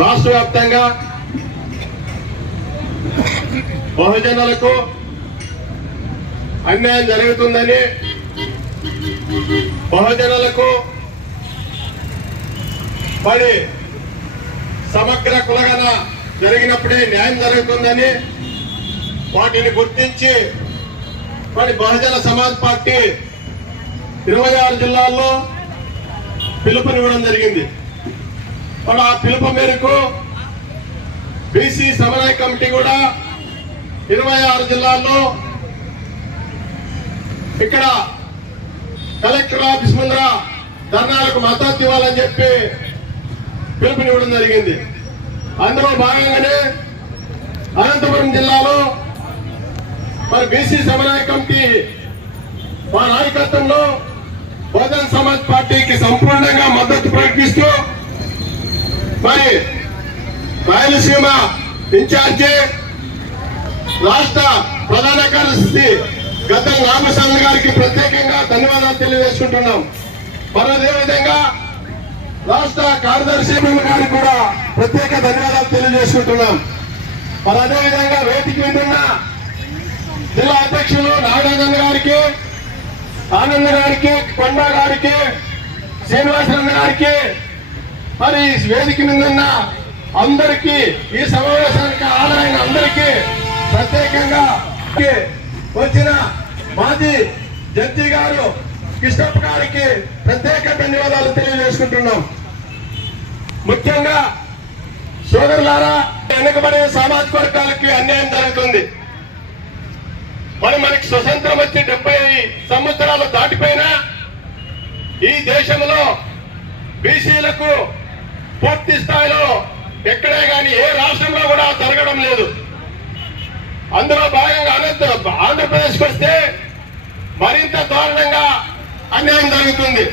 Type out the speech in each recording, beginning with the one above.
రాష్ట్ర వ్యాప్తంగా బహుజనులకు అన్యాయం జరుగుతుందని, బహుజనులకు మరి సమగ్ర కులగన జరిగినప్పుడే న్యాయం జరుగుతుందని వాటిని గుర్తించి మరి బహుజన సమాజ్ పార్టీ 26 జిల్లాల్లో పిలుపునివ్వడం జరిగింది. మరి ఆ పిలుపు మేరకు బీసీ సమన్వయ కమిటీ కూడా 26 జిల్లాల్లో ఇక్కడ కలెక్టర్ ఆఫీస్ ముందర ధర్నాలకు మద్దతు ఇవ్వాలని చెప్పి పిలుపునివ్వడం జరిగింది. అందులో భాగంగానే అనంతపురం జిల్లాలో మరి బీసీ సమన్వయ కమిటీ మా నాయకత్వంలో బహుజన సమాజ్ పార్టీకి సంపూర్ణంగా మద్దతు ప్రకటిస్తూ మరి రాయలసీమ ఇన్ఛార్జి రాష్ట్ర ప్రధాన కార్యదర్శి గద్దె రామస్వామి గారికి ప్రత్యేకంగా ధన్యవాదాలు తెలియజేసుకుంటున్నాం. మరి అదేవిధంగా రాష్ట్ర కార్యదర్శి గారికి కూడా ప్రత్యేక ధన్యవాదాలు తెలియజేసుకుంటున్నాం. మరి అదేవిధంగా వేదిక మీద ఉన్న జిల్లా అధ్యక్షులు నాగరాజన్ గారికి, ఆనంద్ గారికి, కొండ గారికి, శ్రీనివాసరావు గారికి, మరి వేదిక మీద ఉన్న అందరికీ, ఈ సమావేశానికి హాజరైన అందరికీ ప్రత్యేకంగా వచ్చిన మాజీ జడ్జి గారు కృష్ణప్ప గారికి ప్రత్యేక ధన్యవాదాలు తెలియజేసుకుంటున్నాం. ముఖ్యంగా సోదరులారా, వెనుకబడే సామాజిక వర్గాలకి అన్యాయం జరుగుతుంది. మరి మనకి స్వతంత్రం వచ్చి 70 సంవత్సరాలు దాటిపోయినా ఈ దేశంలో బీసీలకు పూర్తి స్థాయిలో ఎక్కడే గాని ఏ రాష్ట్రంలో కూడా జరగడం లేదు. అందులో భాగంగా ఆంధ్రప్రదేశ్కి వస్తే మరింత దారుణంగా అన్యాయం జరుగుతుంది.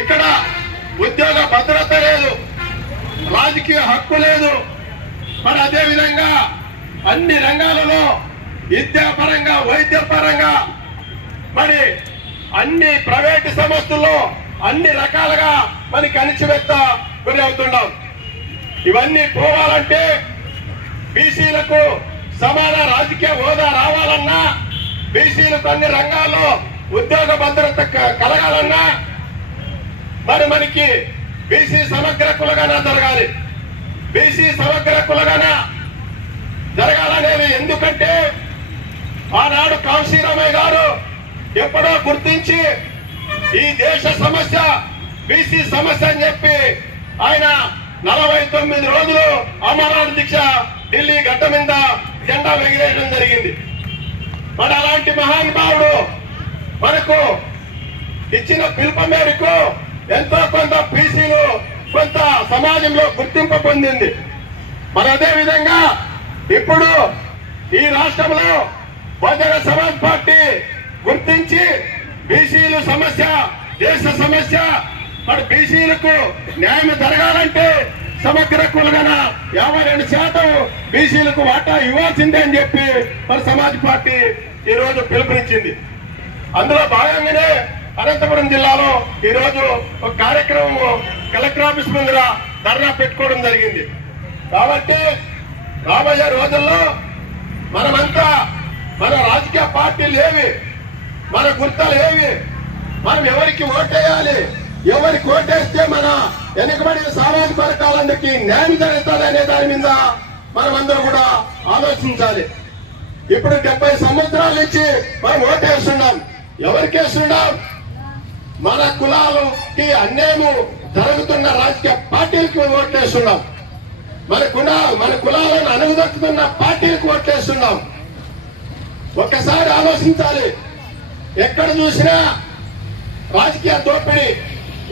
ఇక్కడ ఉద్యోగ భద్రత లేదు, రాజకీయ హక్కు లేదు. మరి అదేవిధంగా అన్ని రంగాలలో విద్యాపరంగా, వైద్యపరంగా, మరి అన్ని ప్రైవేటు సంస్థల్లో అన్ని రకాలుగా మనకి అణిచివేత గురి అవుతున్నాం. ఇవన్నీ పోవాలంటే బీసీలకు సమాన రాజకీయ హోదా రావాలన్నా, బీసీలకు అన్ని రంగాల్లో ఉద్యోగ భద్రత కలగాలన్నా మరి మనకి బీసీ సమగ్ర కులగన జరగాలి. బీసీ సమగ్ర కులగన జరగాలనేది ఎందుకంటే ఆనాడు కాంశీరామయ్య గారు ఎప్పుడో గుర్తించి ఈ దేశ సమస్య బీసీ సమస్య అని చెప్పి ఆయన 49 రోజులు అమరణ దీక్ష ఢిల్లీ గడ్డ మీద జెండా ఎగిరేయడం జరిగింది. మరి అలాంటి మహానుభావుడు మనకు ఇచ్చిన పిలుపు మేరకు ఎంతో కొంత బీసీలు కొంత సమాజంలో గుర్తింపు పొందింది. మరి అదే విధంగా ఇప్పుడు ఈ రాష్ట్రంలో బహుజన సమాజ్ పార్టీ గుర్తించి బీసీలు సమస్య దేశ సమస్య, మరి బీసీలకు న్యాయం జరగాలంటే సమగ్ర కులగన 52% బీసీలకు వాటా ఇవ్వాల్సిందే అని చెప్పి మరి సమాజ్ పార్టీ ఈ రోజు పిలుపునిచ్చింది. అందులో భాగంగానే అనంతపురం జిల్లాలో ఈ రోజు ఒక కార్యక్రమం కలెక్టర్ ఆఫీస్ ముందర ధర్నా పెట్టుకోవడం జరిగింది. కాబట్టి రాబోయే రోజుల్లో మనమంతా మన రాజకీయ పార్టీలు ఏవి, మన గుర్తలు ఏవి, మనం ఎవరికి ఓటేయాలి, ఎవరికి ఓటేస్తే మన వెనుకబడిన సామాజిక వర్గాలందరికీ న్యాయం జరుగుతుంది అనే దాని మీద మనమందరం కూడా ఆలోచించాలి. ఇప్పుడు 70 సంవత్సరాల నుంచి మనం ఓటేస్తున్నాం. ఎవరికి వేస్తున్నాం? మన కులాలకి అన్యాయం జరుగుతున్న రాజకీయ పార్టీలకి ఓట్లేస్తున్నాం. మన కులాలను అనుగుదక్కుతున్న పార్టీలకు ఓట్లేస్తున్నాం. ఒక్కసారి ఆలోచించాలి. ఎక్కడ చూసినా రాజకీయ దోపిడీ,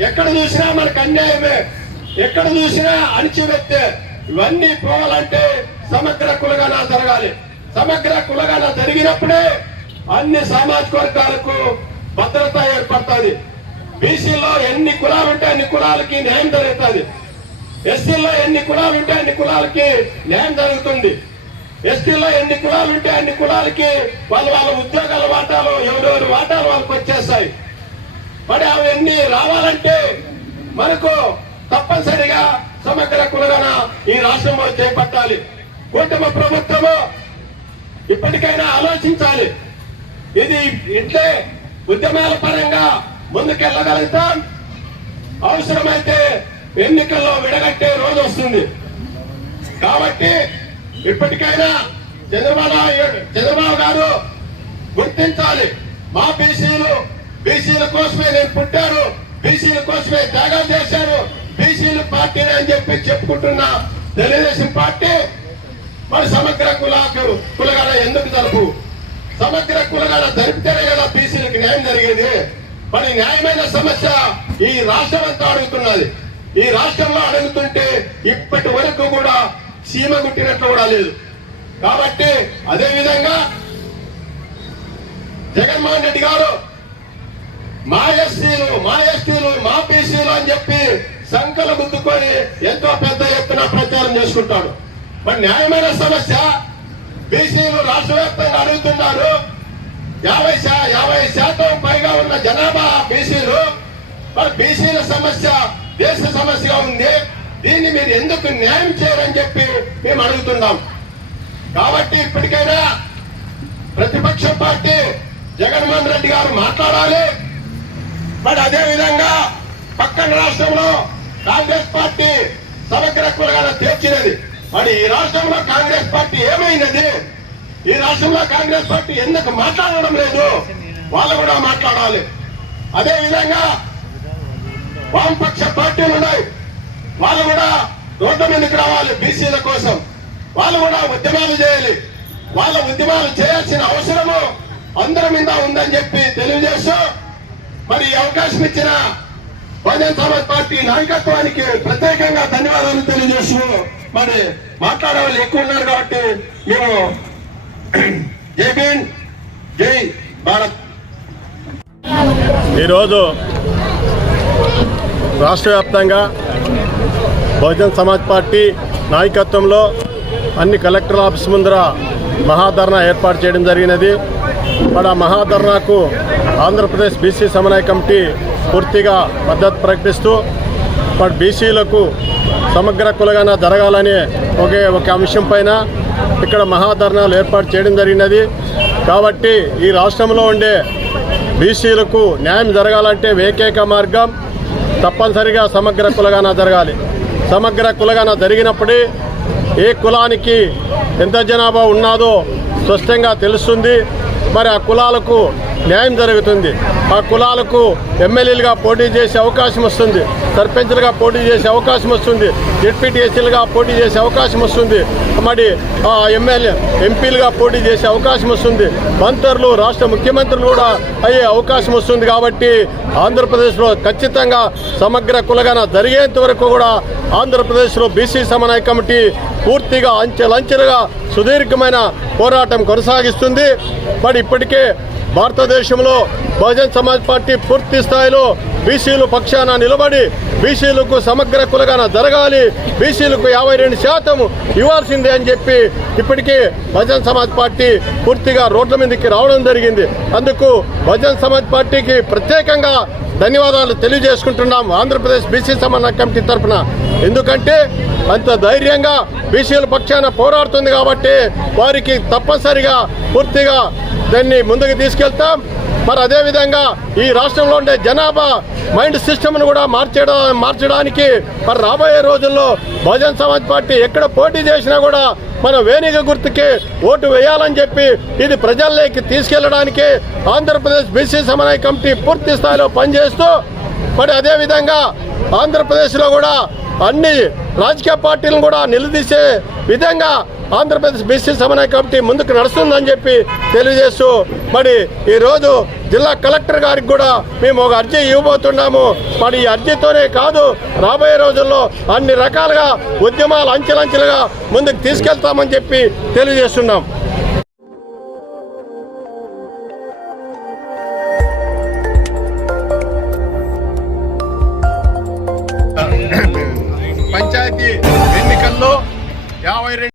ఎక్కడ చూసినా మనకు అన్యాయమే, ఎక్కడ చూసినా అణిచివేత్తే. ఇవన్నీ పోవాలంటే సమగ్ర కులగన జరగాలి. సమగ్ర కులగన జరిగినప్పుడే అన్ని సామాజిక వర్గాలకు భద్రత ఏర్పడుతుంది. బీసీలో ఎన్ని కులాలు ఉంటే అన్ని కులాలకి న్యాయం జరుగుతుంది. ఎస్సీలో ఎన్ని కులాలు ఉంటే అన్ని కులాలకి న్యాయం జరుగుతుంది. ఎస్టీలో ఎన్ని కులాలు ఉంటే అన్ని కులాలకి వాళ్ళ ఉద్యోగాల వాటాలు ఎవరెవరి వాటాలు వాళ్ళకి వచ్చేస్తాయి. మరి అవన్నీ రావాలంటే మనకు తప్పనిసరిగా సమగ్ర కులగణ ఈ రాష్ట్రంలో చేపట్టాలి. కూటమి ప్రభుత్వము ఇప్పటికైనా ఆలోచించాలి. ఇది ఇట్లే ఉద్యమాల పరంగా ముందుకెళ్ళగలుగుతాం. అవసరమైతే ఎన్నికల్లో విడగట్టే రోజు వస్తుంది. కాబట్టి ఇప్పటికైనా చంద్రబాబు గారు గుర్తించాలి. మా బీసీల కోసమే నేను పుట్టాను, బీసీల కోసమే త్యాగాలు చేశాను, బీసీల పార్టీని అని చెప్పి చెప్పుకుంటున్న తెలుగుదేశం పార్టీ మరి సమగ్ర కులగణ ఎందుకు జరుపు? సమగ్ర కులగణ జరిపితేనే కదా బీసీలకు న్యాయం జరిగేది. మరి న్యాయమైన సమస్య ఈ రాష్ట్రం అంతా అడుగుతున్నది. ఈ రాష్ట్రంలో అడుగుతుంటే ఇప్పటి వరకు కూడా సీమ గుట్టినట్లు కూడా లేదు. కాబట్టి అదే విధంగా జగన్మోహన్ రెడ్డి గారు మా ఎస్టీలు మా బీసీలు అని చెప్పి సంకలు గుద్దుకొని ఎంతో పెద్ద ఎత్తున ప్రచారం చేసుకుంటాడు. మరి న్యాయమైన సమస్య బీసీలు రాష్ట్ర వ్యాప్తంగా అడుగుతున్నారు. 50% పైగా ఉన్న జనాభా బీసీలు. మరి బీసీల సమస్య దేశ సమస్యగా ఉంది. దీన్ని మీరు ఎందుకు న్యాయం చేయరని చెప్పి మేము అడుగుతున్నాం. కాబట్టి ఇప్పటికైనా ప్రతిపక్ష పార్టీ జగన్మోహన్ రెడ్డి గారు మాట్లాడాలి. మరి అదే విధంగా పక్కన రాష్ట్రంలో కాంగ్రెస్ పార్టీ సమగ్ర కులగణ తీర్చినది. మరి ఈ రాష్ట్రంలో కాంగ్రెస్ పార్టీ ఏమైనది? ఈ రాష్ట్రంలో కాంగ్రెస్ పార్టీ ఎందుకు మాట్లాడడం లేదు? వాళ్ళు కూడా మాట్లాడాలి. అదే విధంగా వామపక్ష పార్టీలు ఉన్నాయి, వాళ్ళు కూడా రోడ్ల మీదకి రావాలి. బీసీల కోసం వాళ్ళు కూడా ఉద్యమాలు చేయాలి. వాళ్ళ ఉద్యమాలు చేయాల్సిన అవసరము అందరి మీద ఉందని చెప్పి తెలియజేస్తూ మరి ఈ అవకాశం ఇచ్చిన బహుజన సమాజ్ పార్టీ నాయకత్వానికి ప్రత్యేకంగా ధన్యవాదాలు తెలియజేస్తూ మరి మాట్లాడే వాళ్ళు ఎక్కువ ఉన్నారు కాబట్టి మేము జై భీమ్ జై భారత్. ఈరోజు రాష్ట్ర వ్యాప్తంగా బహుజన్ సమాజ్ పార్టీ నాయకత్వంలో అన్ని కలెక్టర్ ఆఫీస్ ముందర మహాధర్నా ఏర్పాటు చేయడం జరిగినది. మరి ఆ మహాధర్నాకు ఆంధ్రప్రదేశ్ బీసీ సమన్వయ కమిటీ పూర్తిగా మద్దతు ప్రకటిస్తూ మరి బీసీలకు సమగ్ర కులగణ జరగాలనే ఒక అంశం పైన ఇక్కడ మహాధర్నాలు ఏర్పాటు చేయడం జరిగినది. కాబట్టి ఈ రాష్ట్రంలో ఉండే బీసీలకు న్యాయం జరగాలంటే ఏకైక మార్గం తప్పనిసరిగా సమగ్ర కులగణ జరగాలి. సమగ్ర కులగణ జరిగినప్పుడే ఏ కులానికి ఎంత జనాభా ఉన్నాదో స్పష్టంగా తెలుస్తుంది. మరి ఆ కులాలకు న్యాయం జరుగుతుంది. ఆ కులాలకు ఎమ్మెల్యేలుగా పోటీ చేసే అవకాశం వస్తుంది, సర్పంచ్లుగా పోటీ చేసే అవకాశం వస్తుంది, జెడ్పీటీసీలుగా పోటీ చేసే అవకాశం వస్తుంది, మరి ఎంపీలుగా పోటీ చేసే అవకాశం వస్తుంది, మంత్రులు రాష్ట్ర ముఖ్యమంత్రులు కూడా అయ్యే అవకాశం వస్తుంది. కాబట్టి ఆంధ్రప్రదేశ్లో ఖచ్చితంగా సమగ్ర కులగణ జరిగేంత వరకు కూడా ఆంధ్రప్రదేశ్లో బీసీ సమన్వయ కమిటీ పూర్తిగా అంచెలంచెలుగా సుదీర్ఘమైన పోరాటం కొనసాగిస్తుంది. మరి ఇప్పటికే భారతదేశంలో బహుజన్ సమాజ్ పార్టీ పూర్తి స్థాయిలో బీసీలు పక్షాన నిలబడి బీసీలకు సమగ్ర కులగణ జరగాలి, బీసీలకు 52% ఇవ్వాల్సిందే అని చెప్పి ఇప్పటికే బహుజన్ సమాజ్ పార్టీ పూర్తిగా రోడ్ల మీదకి రావడం జరిగింది. అందుకు బహుజన్ సమాజ్ పార్టీకి ప్రత్యేకంగా ధన్యవాదాలు తెలియజేసుకుంటున్నాం ఆంధ్రప్రదేశ్ బీసీ సమన్వయ కమిటీ తరఫున. ఎందుకంటే అంత ధైర్యంగా బీసీల పక్షాన పోరాడుతుంది కాబట్టి వారికి తప్పనిసరిగా పూర్తిగా దాన్ని ముందుకు తీసుకెళ్తాం. మరి అదేవిధంగా ఈ రాష్ట్రంలో ఉండే జనాభా మైండ్ సిస్టమ్ను కూడా మార్చడానికి మరి రాబోయే రోజుల్లో బహుజన్ సమాజ్ పార్టీ ఎక్కడ పోటీ చేసినా కూడా మన వేణిగ గుర్తుకి ఓటు వేయాలని చెప్పి ఇది ప్రజల్లోకి తీసుకెళ్లడానికి ఆంధ్రప్రదేశ్ బీసీ సమన్వయ కమిటీ పూర్తి స్థాయిలో పనిచేస్తూ మరి అదేవిధంగా ఆంధ్రప్రదేశ్లో కూడా అన్ని రాజకీయ పార్టీలను కూడా నిలదీసే విధంగా ఆంధ్రప్రదేశ్ బీసీ సమన్వయ కమిటీ ముందుకు నడుస్తుందని చెప్పి తెలియజేస్తూ మరి ఈరోజు జిల్లా కలెక్టర్ గారికి కూడా మేము ఒక అర్జీ ఇవ్వబోతున్నాము. మరి ఈ అర్జీతోనే కాదు రాబోయే రోజుల్లో అన్ని రకాలుగా ఉద్యమాలు అంచెలంచెలుగా ముందుకు తీసుకెళ్తామని చెప్పి తెలియజేస్తున్నాం. పంచాయతీ ఎన్నికల్లో 52